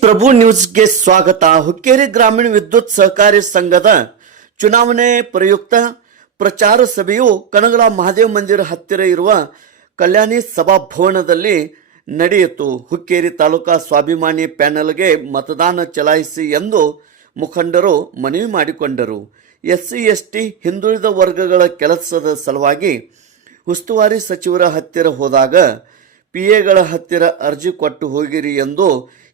ಪ್ರಭು ನ್ಯೂಸ್ಗೆ ಸ್ವಾಗತ. ಹುಕ್ಕೇರಿ ಗ್ರಾಮೀಣ ವಿದ್ಯುತ್ ಸಹಕಾರಿ ಸಂಘದ ಚುನಾವಣೆ ಪ್ರಯುಕ್ತ ಪ್ರಚಾರ ಸಭೆಯು ಕನಗಲ ಮಹಾದೇವ ಮಂದಿರ ಹತ್ತಿರ ಇರುವ ಕಲ್ಯಾಣಿ ಸಭಾಭವನದಲ್ಲಿ ನಡೆಯಿತು. ಹುಕ್ಕೇರಿ ತಾಲೂಕಾ ಸ್ವಾಭಿಮಾನಿ ಪ್ಯಾನೆಲ್ಗೆ ಮತದಾನ ಚಲಾಯಿಸಿ ಎಂದು ಮುಖಂಡರು ಮನವಿ ಮಾಡಿಕೊಂಡರು. ಎಸ್ಸಿ, ಎಸ್ಟಿ, ಹಿಂದುಳಿದ ವರ್ಗಗಳ ಕೆಲಸದ ಸಲುವಾಗಿ ಉಸ್ತುವಾರಿ ಸಚಿವರ ಹತ್ತಿರ ಹೋದಾಗ ಪಿಎಗಳ ಹತ್ತಿರ ಅರ್ಜಿ ಕೊಟ್ಟು ಹೋಗಿರಿ ಎಂದು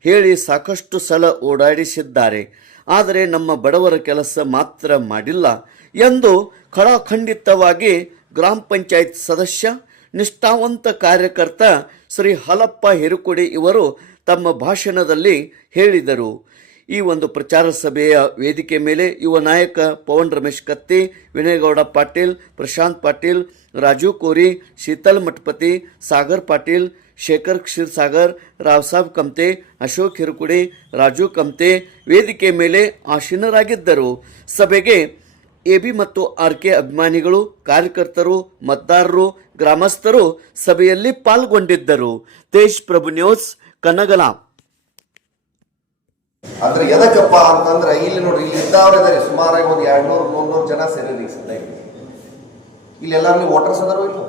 ಹೇಳಿ ಸಾಕಷ್ಟು ಸಲ ಓಡಾಡಿಸಿದ್ದಾರೆ. ಆದರೆ ನಮ್ಮ ಬಡವರ ಕೆಲಸ ಮಾತ್ರ ಮಾಡಿಲ್ಲ ಎಂದು ಖಡಾಖಂಡಿತವಾಗಿ ಗ್ರಾಮ ಪಂಚಾಯತ್ ಸದಸ್ಯ, ನಿಷ್ಠಾವಂತ ಕಾರ್ಯಕರ್ತ ಶ್ರೀ ಹಲಪ್ಪ ಹಿರುಕುಡಿ ಇವರು ತಮ್ಮ ಭಾಷಣದಲ್ಲಿ ಹೇಳಿದರು. ಈ ಒಂದು ಪ್ರಚಾರ ಸಭೆಯ ವೇದಿಕೆ ಮೇಲೆ ಯುವ ನಾಯಕ ಪವನ್ ರಮೇಶ್ ಕತ್ತಿ, ವಿನಯಗೌಡ ಪಾಟೀಲ್, ಪ್ರಶಾಂತ್ ಪಾಟೀಲ್, ರಾಜು ಕೋರಿ, ಶೀತಲ್ ಮಠಪತಿ, ಸಾಗರ್ ಪಾಟೀಲ್, ಶೇಖರ್ ಕ್ಷೀರ್ಸಾಗರ್, ರಾವ್ಸಾಬ್ ಕಮ್ತೆ, ಅಶೋಕ್ ಹಿರುಕುಡಿ, ರಾಜು ಕಮ್ತೆ ವೇದಿಕೆ ಮೇಲೆ ಆಸೀನರಾಗಿದ್ದರು ಸಭೆಗೆ ಎಬಿ ಮತ್ತು ಆರ್ ಕೆ ಅಭಿಮಾನಿಗಳು, ಕಾರ್ಯಕರ್ತರು, ಮತದಾರರು, ಗ್ರಾಮಸ್ಥರು ಸಭೆಯಲ್ಲಿ ಪಾಲ್ಗೊಂಡಿದ್ದರು. ತೇಜ್ ಪ್ರಭು ನ್ಯೂಸ್, ಕನಗಲ. ಅಂದ್ರೆ ಎದಕ್ಕಪ್ಪ ಅಂತಂದ್ರೆ ಇಲ್ಲಿ ನೋಡ್ರಿ, ಇಲ್ಲಿ ಇದ್ದವ್ರು ಇದಾರೆ. ಸುಮಾರಾಗಿ ಒಂದು ಎರಡ್ ನೂರು ಮುನ್ನೂರು ಜನ ಸೇರಿದ್ರಿ ಸದ್ಯ ಇಲ್ಲಿ. ಇಲ್ಲಿ ಎಲ್ಲಾರು ನೀವು ವೋಟರ್ಸ್ ಅದಾರೋ ಇಲ್ಲ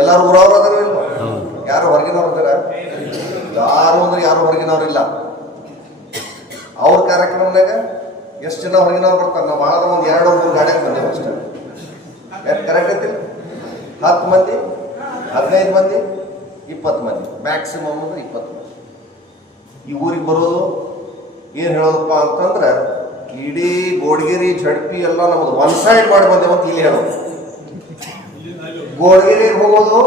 ಎಲ್ಲಾರು ಊರವ್ರು ಅದಾರೋ ಇಲ್ಲ ಯಾರು ಹೊರಗಿನವ್ರು ಅದಾರ ಯಾರು ಅಂದ್ರೆ ಯಾರು ಹೊರಗಿನವ್ರು ಇಲ್ಲ. ಅವ್ರ ಕಾರ್ಯಕ್ರಮದಾಗ ಎಷ್ಟು ಜನ ಹೊರಗಿನವ್ರು ಬರ್ತಾರೆ? ನಾವು ಮಾಡದ ಒಂದು ಎರಡು, ಮೂರು ಗಾಡಿಯಾಗ ಬಂದೇವೆ ಅಷ್ಟೇ. ಕರೆಕ್ಟ್ ಐತಿಲ್ಲ ಹತ್ತು ಮಂದಿ, ಹದಿನೈದು ಮಂದಿ, ಇಪ್ಪತ್ತು ಮಂದಿ. ಮ್ಯಾಕ್ಸಿಮಮ್ ಅಂದ್ರೆ ಇಪ್ಪತ್ತು ಮಂದಿ. ಈ ಊರಿಗೆ ಬರೋದು ಏನು ಹೇಳೋದಪ್ಪ ಅಂತಂದ್ರೆ, ಇಡೀ ಗೋಡಗಿರಿ ಝಡ್ಪಿ ಎಲ್ಲ ನಮ್ದು ಒನ್ ಸೈಡ್ ಮಾಡಿ ಬಂದೇವು ಅಂತ ಇಲ್ಲಿ ಹೇಳೋದು. ಗೋಡಗಿರಿಗೆ ಹೋಗೋದು,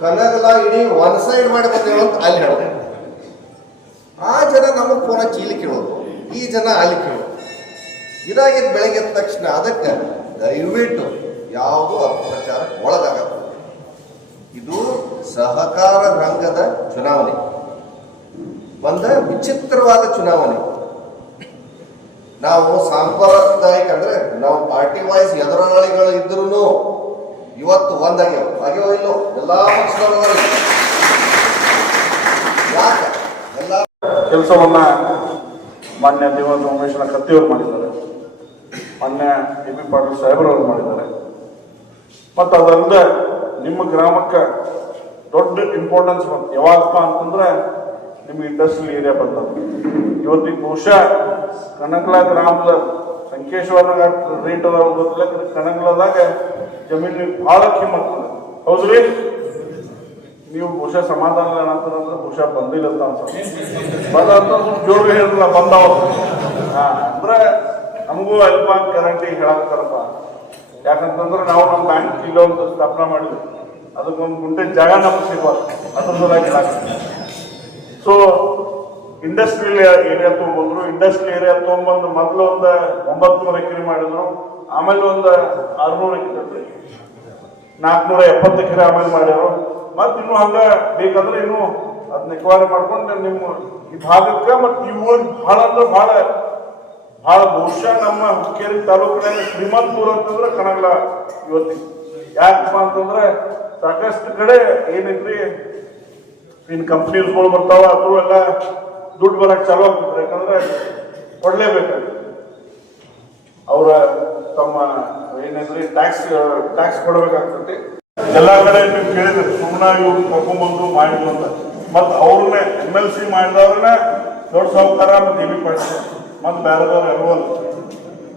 ಕನಗಲ ಇಡೀ ಒನ್ ಸೈಡ್ ಮಾಡಿ ಬಂದೇವು ಅಂತ ಅಲ್ಲಿ ಹೇಳೋದು. ಆ ಜನ ನಮಗೆ ಫೋನ್ ಹಚ್ಚಿ ಇಲ್ಲಿ ಕೇಳೋದು. ಈ ಜನ ಅಲ್ಲಿ ಕೇಳೋದು. ಇದಾಗಿದ್ದು ಬೆಳಗ್ಗೆ ಎದ್ದ ತಕ್ಷಣ ಅದಕ್ಕೆ ದಯವಿಟ್ಟು ಯಾವುದು ಅಪಪ್ರಚಾರಕ್ಕೆ ಒಳಗಾಗತ್ತೆ ಇದು ಸಹಕಾರ ರಂಗದ ಚುನಾವಣೆ. ಒಂದು ವಿಚಿತ್ರವಾದ ಚುನಾವಣೆ. ನಾವು ಸಾಂಪ್ರದಾಯಿಕ ಅಂದ್ರೆ ನಾವು ಪಾರ್ಟಿ ವೈಸ್ ಎದುರಾಳಿಗಳು ಇದ್ರು ಇವತ್ತು ಒಂದಾಗ್ಯಾವ ಆಗ್ಯಾವ ಇಲ್ಲೋ? ಎಲ್ಲಾ ಪಕ್ಷದವರು ಎಲ್ಲ ಕೆಲಸವನ್ನ ಮಾನ್ಯ ದಿವಂತ ಉಮೇಶ್ನ ಕತ್ತಿಯವರು ಮಾಡಿದ್ದಾರೆ. ಮಾನ್ಯ ಎ ಪಿ ಪಾಟೀಲ್ ಸಾಹೇಬ್ರವರು ಮಾಡಿದ್ದಾರೆ. ಮತ್ತು ಅದರಿಂದ ನಿಮ್ಮ ಗ್ರಾಮಕ್ಕೆ ದೊಡ್ಡ ಇಂಪಾರ್ಟೆನ್ಸ್ ಬಂತು. ಯಾವಾಗಪ್ಪ ಅಂತಂದ್ರೆ ನಿಮ್ಗೆ ಇಂಡಸ್ಟ್ರಿಯಲ್ ಏರಿಯಾ ಬರ್ತದೆ ಇವತ್ತಿಗೆ ಬಹುಶಃ ಕನಕಲ ಗ್ರಾಮದ ಸಂಕೇಶ್ವರನಾಗ ರೇಟ್ ಅದಾವ ಗೊತ್ತಿಲ್ಲ ಕನಕಲದಾಗ ಜಮೀನು ಭಾಳ ಕಿಮ್ಮತ್ತು ಹೌದ್ರಿ ನೀವು ಬಹುಶಃ ಸಮಾಧಾನ ಏನಂತಾರೆ ಅಂದ್ರೆ ಬಹುಶಃ ಬಂದಿಲ್ಲ ಅಂತ ಅನ್ಸುತ್ತೆ. ಬಂದ ಅಂತ ಜೋರು ಹೇಳಿದ್ರಲ್ಲ ಬಂದಾವ ಅಂದ್ರೆ ನಮಗೂ ಅಲ್ಪ ಗ್ಯಾರಂಟಿ ಹೇಳಕ್ತಾರಪ್ಪ ಯಾಕಂತಂದ್ರೆ ನಾವು ನಮ್ಮ ಬ್ಯಾಂಕ್ ಇಲ್ಲೊಂದು ಸ್ಥಾಪನೆ ಮಾಡಿದ್ವಿ. ಅದಕ್ಕೊಂದು ಗುಂಟೆ ಜಾಗ ನಮ್ಗೆ ಸಿಗೋದು ಅದ್ರ ಸಲುವಾಗಿ ಹೇಳಕ್ಕೆ ಸೊ ಇಂಡಸ್ಟ್ರಿಯಲ್ ಏರಿಯಾ ತೊಗೊಂಡ್ರು ಇಂಡಸ್ಟ್ರಿಯಲ್ ಏರಿಯಾ ತೊಗೊಂಬಂದು ಮೊದಲು ಒಂದು ಒಂಬತ್ತು ನೂರು ಎಕರೆ ಮಾಡಿದ್ರು. ಆಮೇಲೆ ಒಂದು ಆರ್ನೂರು ಎಕರೆ ನಾಲ್ಕುನೂರ ಎಪ್ಪತ್ತು ಎಕರೆ ಆಮೇಲೆ ಮಾಡ್ಯಾರು ಮತ್ತೆ ಇನ್ನು ಹಂಗ ಬೇಕಂದ್ರೆ ಇನ್ನು ಅದನ್ನ ಎಕ್ವೈರಿ ಮಾಡ್ಕೊಂಡು ನಿಮ್ಮ ಈ ಭಾಗಕ್ಕೆ ಮತ್ತೆ ಊರ್ ಬಹಳ ಅಂದ್ರೆ ಬಹಳ ಬಹಳ ಬಹುಶಃ ನಮ್ಮ ಹುಕ್ಕೇರಿ ತಾಲೂಕಿನ ಶ್ರೀಮಂತ ಊರು ಅಂತಂದ್ರೆ ಕಣಗಲ ಇವತ್ತಿ ಯಾಕಪ್ಪ ಅಂತಂದ್ರೆ ಸಾಕಷ್ಟು ಕಡೆ ಏನೈತ್ರಿ ನಿನ್ನ ಕಂಪ್ನೀಸ್ಗಳು ಬರ್ತಾವ, ಅದು ಎಲ್ಲ ದುಡ್ಡು ಬರಕ್ಕೆ ಚಾಲು ಆಗ್ತದೆ ಯಾಕಂದ್ರೆ ಕೊಡಲೇಬೇಕು ಅವರ ತಮ್ಮ ಏನಂದ್ರೆ ಟ್ಯಾಕ್ಸ್ ಟ್ಯಾಕ್ಸ್ ಕೊಡಬೇಕಾಗ್ತದೆ. ಎಲ್ಲ ಕಡೆ ನೀವು ಕೇಳಿದ್ರೆ ಸುಮ್ಮನಾಗಿ ಇವ್ರು ತಗೊಂಡ್ಬಂದು ಮಾಡಿದ್ರು ಅಂತ. ಮತ್ತು ಅವ್ರನ್ನೇ ಎಂ ಎಲ್ ಸಿ ಮಾಡಿದವ್ರನ್ನ ದೊಡ್ಡ ಸಾಹುಕಾರ ಮತ್ತು ಎ ಪಡಿಸ್ತಾರೆ ಪಾಟೀಲ್ ಮತ್ತು ಬೇರೆದವ್ರು ಎರವಲ್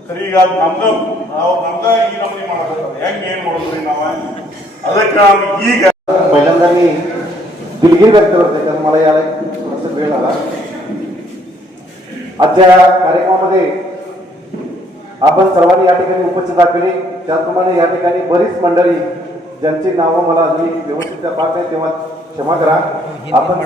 ಸರಿ, ಈಗ ಅದು ನಮ್ದು, ನಾವು ನಮ್ದ ಈ ನಮೂನಿ ಮಾಡಬೇಕು ಹೆಂಗೆ ಏನು ಮಾಡಿದ್ರಿ ನಾವು? ಅದಕ್ಕೆ ನಾವು ಈಗ दिलगिरी व्यक्त करते कारण मला याला थोडासा वेळ आला आजच्या कार्यक्रमामध्ये आपण सर्वांनी या ठिकाणी उपस्थित दाखवली त्याचप्रमाणे या ठिकाणी बरीच मंडळी ज्यांची नावं मला अजून व्यवस्थित पाहत नाही तेव्हा क्षमा करा. आपण